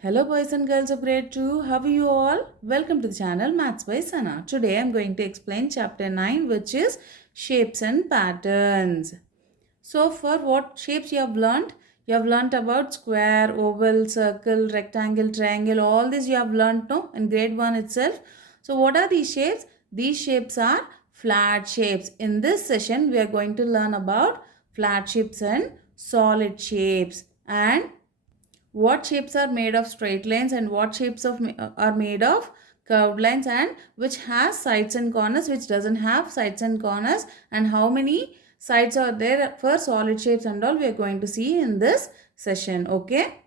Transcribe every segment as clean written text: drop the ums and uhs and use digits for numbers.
Hello boys and girls of grade 2, how are you all? Welcome to the channel Maths by Sana. Today I am going to explain chapter 9, which is shapes and patterns. So for what shapes you have learnt? You have learnt about square, oval, circle, rectangle, triangle, all this you have learnt no, in grade 1 itself. So what are these shapes? These shapes are flat shapes. In this session we are going to learn about flat shapes and solid shapes, and what shapes are made of straight lines and what shapes are made of curved lines, and which has sides and corners, which doesn't have sides and corners, and how many sides are there for solid shapes and all we are going to see in this session. Okay,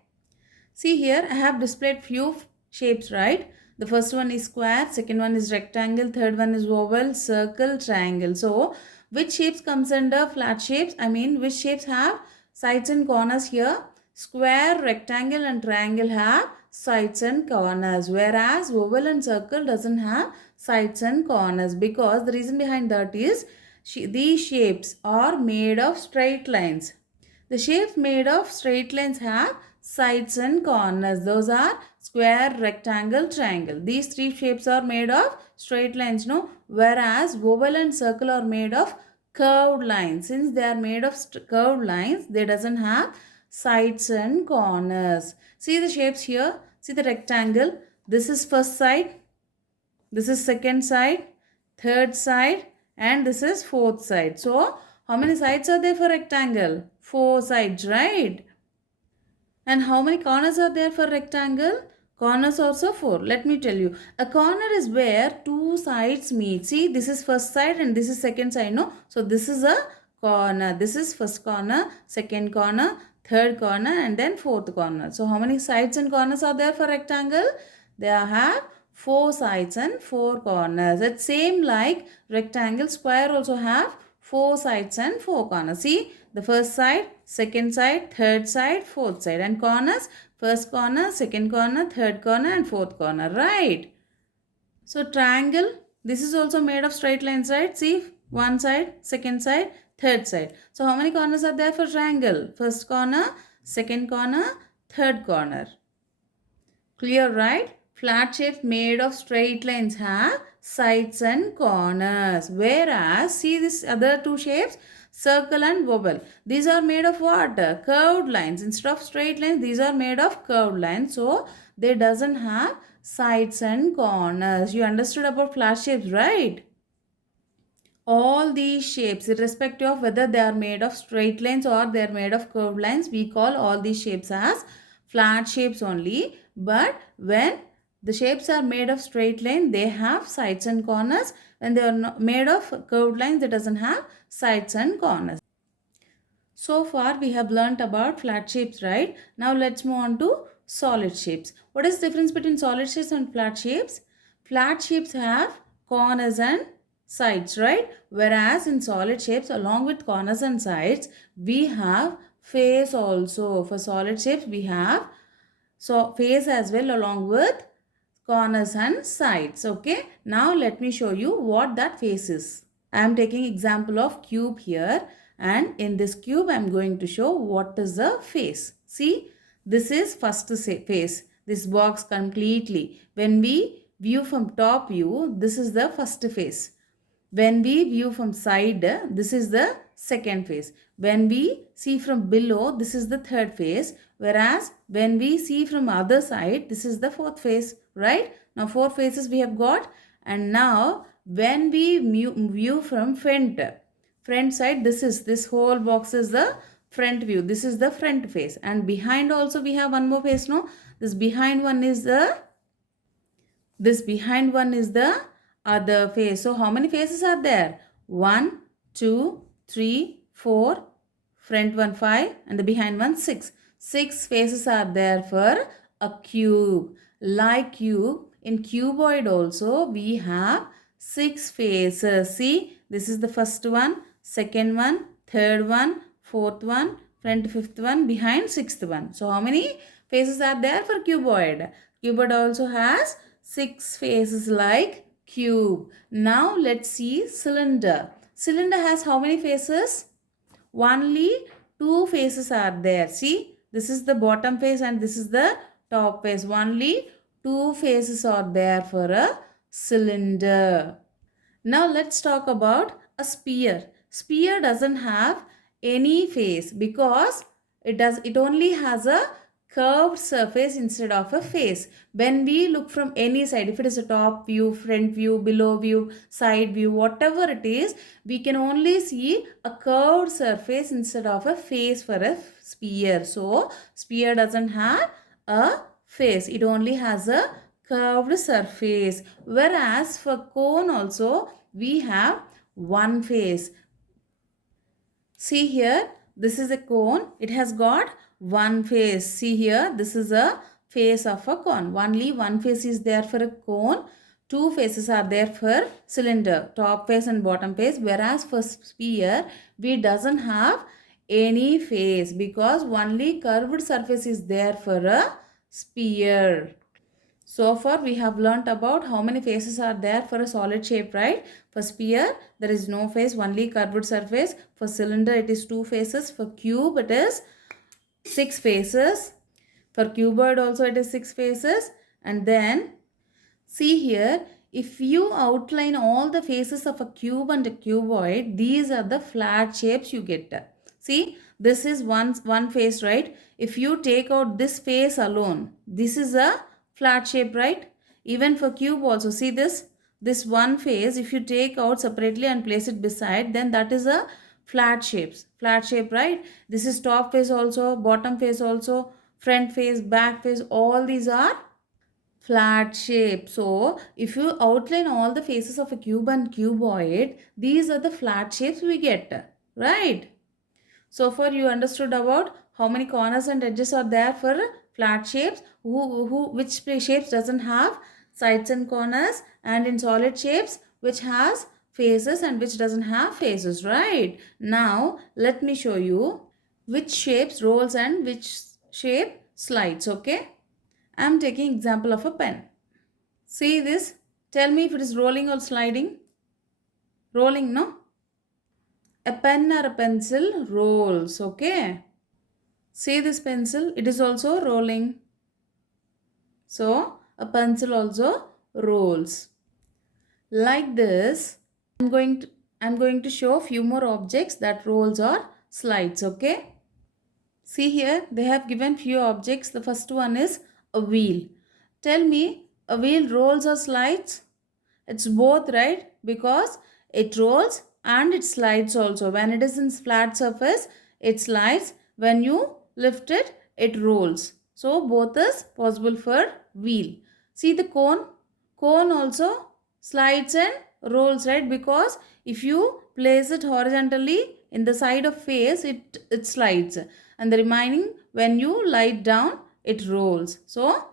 see here I have displayed few shapes, right? The first one is square, second one is rectangle, third one is oval, circle, triangle. So which shapes comes under flat shapes? I mean, which shapes have sides and corners here? Square, rectangle and triangle have sides and corners, whereas oval and circle doesn't have sides and corners, because the reason behind that is these shapes are made of straight lines. The shapes made of straight lines have sides and corners. Those are square, rectangle, triangle. These three shapes are made of straight lines, no? Whereas oval and circle are made of curved lines. Since they are made of curved lines, they doesn't have sides and corners. See the shapes here. See the rectangle. This is first side. This is second side, third side, and this is fourth side. So how many sides are there for rectangle? Four sides, right? And how many corners are there for rectangle? Corners also four. Let me tell you. A corner is where two sides meet. See, this is first side and this is second side, no? So this is a corner. This is first corner, second corner, third corner, and then fourth corner. So how many sides and corners are there for rectangle? They have four sides and four corners. It's same like rectangle. Square also have four sides and four corners. See, the first side, second side, third side, fourth side, and corners, first corner, second corner, third corner, and fourth corner, right? So triangle, this is also made of straight lines, right? See, one side, second side, third side. So how many corners are there for triangle? First corner, second corner, third corner. Clear, right? Flat shapes made of straight lines have sides and corners. Whereas, see this other two shapes, circle and oval. These are made of what? Curved lines. Instead of straight lines, these are made of curved lines. So, they doesn't have sides and corners. You understood about flat shapes, right? All these shapes, irrespective of whether they are made of straight lines or they are made of curved lines, we call all these shapes as flat shapes only. But when the shapes are made of straight line, they have sides and corners. When they are made of curved lines, they doesn't have sides and corners. So far we have learnt about flat shapes, right? Now let's move on to solid shapes. What is the difference between solid shapes and flat shapes? Flat shapes have corners and sides, right? Whereas in solid shapes, along with corners and sides, we have face also. For solid shapes, we have face as well along with corners and sides. Okay, now let me show you what that face is. I am taking example of cube here, and in this cube I am going to show what is the face. See, this is first face, this box completely. When we view from top view, this is the first face. When we view from side, this is the second face. When we see from below, this is the third face. Whereas when we see from other side, this is the fourth face, right? Now four faces we have got. And now when we view from front side, this whole box is the front view. This is the front face. And behind also we have one more face, no? This behind one is the other face. So how many faces are there? 1, 2, 3, 4, front one 5 and the behind one 6. 6 faces are there for a cube. Like cube, in cuboid also we have 6 faces. See, this is the first one, second one, third one, fourth one, front fifth one, behind sixth one. So how many faces are there for cuboid? Cuboid also has 6 faces like cube. Now let's see cylinder. Cylinder has how many faces? Only 2 faces are there. See, this is the bottom face and this is the top face. Only two faces are there for a cylinder. Now let's talk about a sphere. Sphere doesn't have any face because it only has a curved surface instead of a face. When we look from any side, if it is a top view, front view, below view, side view, whatever it is, we can only see a curved surface instead of a face for a sphere. So sphere doesn't have a face. It only has a curved surface. Whereas for cone also we have one face. See here, this is a cone. It has got one face. See here, this is a face of a cone. Only one face is there for a cone. Two faces are there for cylinder, top face and bottom face. Whereas for sphere, we doesn't have any face because only curved surface is there for a sphere. So far we have learnt about how many faces are there for a solid shape, right? For sphere there is no face, only curved surface. For cylinder it is two faces. For cube it is six faces. For cuboid also it is six faces. And then see here, if you outline all the faces of a cube and a cuboid, these are the flat shapes you get. See, this is one face, right? If you take out this face alone, this is a flat shape, right? Even for cube also, see this one face, if you take out separately and place it beside, then that is a flat shape, right? This is top face also, bottom face also, front face, back face, all these are flat shape. So if you outline all the faces of a cube and cuboid, these are the flat shapes we get, right? So far you understood about how many corners and edges are there for flat shapes, which shapes doesn't have sides and corners, and in solid shapes which has faces and which doesn't have faces, right? Now let me show you which shapes rolls and which shape slides, okay? I am taking example of a pen. See this? Tell me if it is rolling or sliding. Rolling, no? A pen or a pencil rolls, okay? See this pencil? It is also rolling. So, a pencil also rolls. Like this, I'm going to show few more objects that rolls or slides, okay? See here, they have given few objects. The first one is a wheel. Tell me, a wheel rolls or slides? It's both, right? Because it rolls and it slides also. When it is in flat surface, it slides. When you lift it, it rolls. So both is possible for wheel. See the cone? Cone also slides and rolls, right? Because if you place it horizontally in the side of face, it slides. And the remaining, when you lie down, it rolls. So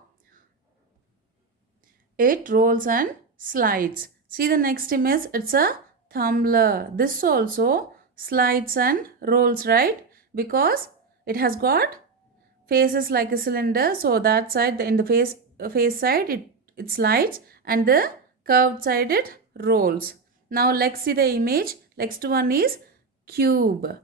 it rolls and slides. See the next image, it's a tumbler. This also slides and rolls, right? Because it has got faces like a cylinder. So that side, in the face side, it slides, and the curved side it rolls. Now let's see the image. Next one is cube.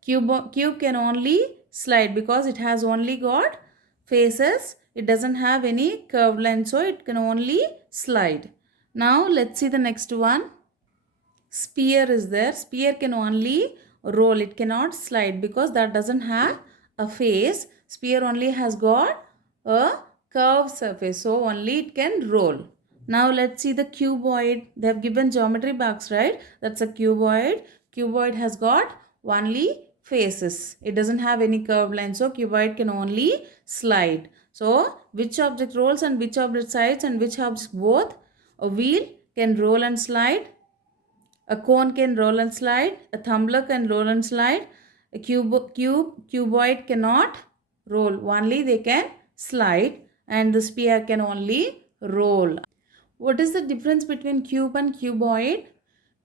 Cube can only slide because it has only got faces. It doesn't have any curved line, so it can only slide. Now let's see the next one. Sphere is there. Sphere can only roll. It cannot slide because that doesn't have a face. Sphere only has got a curved surface, so only it can roll. Now let's see the cuboid. They have given geometry box, right? That's a cuboid. Cuboid has got only faces. It doesn't have any curved line, so cuboid can only slide. So which object rolls and which object slides and which object both? A wheel can roll and slide. A cone can roll and slide. A tumbler can roll and slide. A cuboid cannot roll. Only they can slide, and the sphere can only roll. What is the difference between cube and cuboid?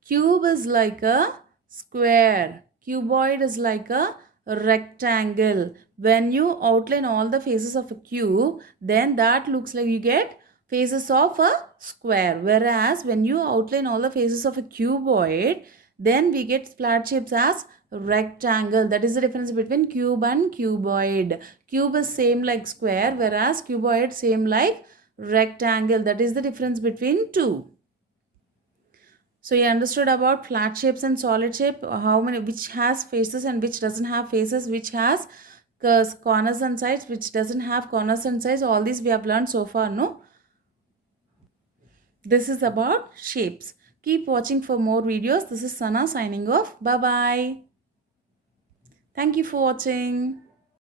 Cube is like a square. Cuboid is like a rectangle. When you outline all the faces of a cube, then that looks like you get faces of a square. Whereas when you outline all the faces of a cuboid, then we get flat shapes as rectangle. That is the difference between cube and cuboid. Cube is same like square, whereas cuboid same like rectangle. That is the difference between two. So you understood about flat shapes and solid shape, how many, which has faces and which doesn't have faces, which has corners and sides, which doesn't have corners and sides. All these we have learned so far, no? This is about shapes. Keep watching for more videos. This is Sana signing off. Bye bye. Thank you for watching.